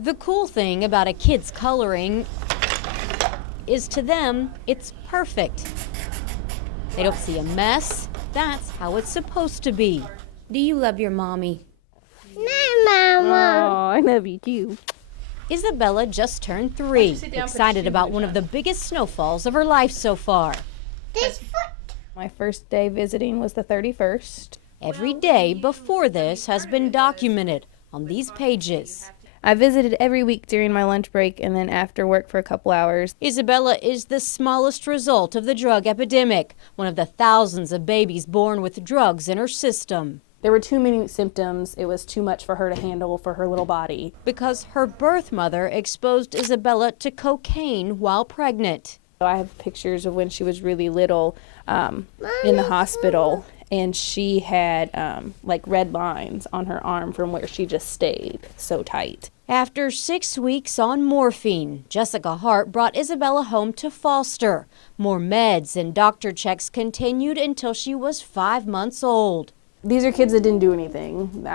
The cool thing about a kid's coloring is to them, it's perfect. They don't see a mess. That's how it's supposed to be. Do you love your mommy? No, Mama. Oh, I love you too. Isabella just turned 3, excited about one of the biggest snowfalls of her life so far. This foot. My first day visiting was the 31st. Every day before this has been documented on these pages. I visited every week during my lunch break and then after work for a couple hours. Isabella is the smallest result of the drug epidemic, one of the thousands of babies born with drugs in her system. There were too many symptoms. It was too much for her to handle for her little body. Because her birth mother exposed Isabella to cocaine while pregnant. I have pictures of when she was really little in the hospital, and she had like red lines on her arm from where she just stayed so tight. After 6 weeks on morphine, Jessica Hart brought Isabella home to foster. More meds and doctor checks continued until she was 5 months old. These are kids that didn't do anything.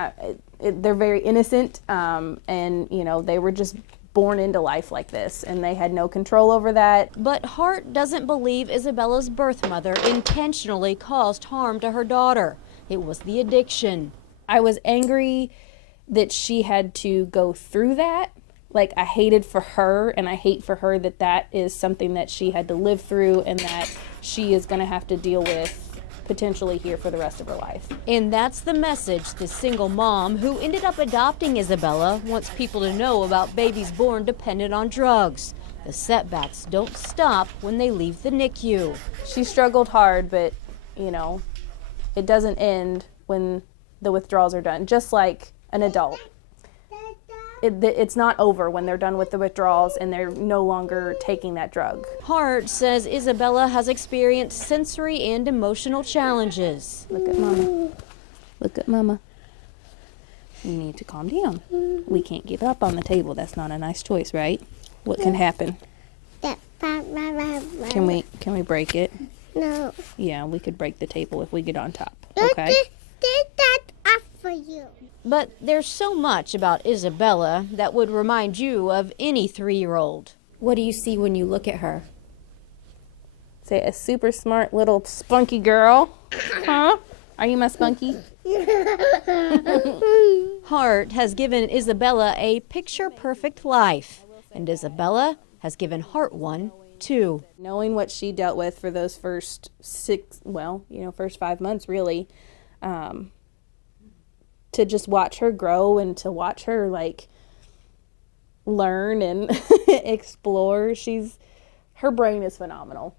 They're very innocent, and you know, they were just born into life like this, and they had no control over that. But Hart doesn't believe Isabella's birth mother intentionally caused harm to her daughter. It was the addiction. I was angry that she had to go through that. Like, I hated for her, and I hate for her that that is something that she had to live through and that she is going to have to deal with potentially here for the rest of her life. And that's the message the single mom who ended up adopting Isabella wants people to know about babies born dependent on drugs. The setbacks don't stop when they leave the NICU. She struggled hard, but, you know, it doesn't end when the withdrawals are done, just like an adult. It's not over when they're done with the withdrawals and they're no longer taking that drug. Hart says Isabella has experienced sensory and emotional challenges. Look at Mama. Look at Mama. You need to calm down. We can't give up on the table. That's not a nice choice, right? What can happen? Can we break it? No. Yeah, we could break the table if we get on top. Look, Okay? did that up for you. But there's so much about Isabella that would remind you of any 3-year-old. What do you see when you look at her? Say a super smart little spunky girl. Huh? Are you my spunky? Hart has given Isabella a picture-perfect life, and Isabella has given Hart one, too. Knowing what she dealt with for those first first 5 months, really, to just watch her grow and to watch her, like, learn and explore. Her brain is phenomenal.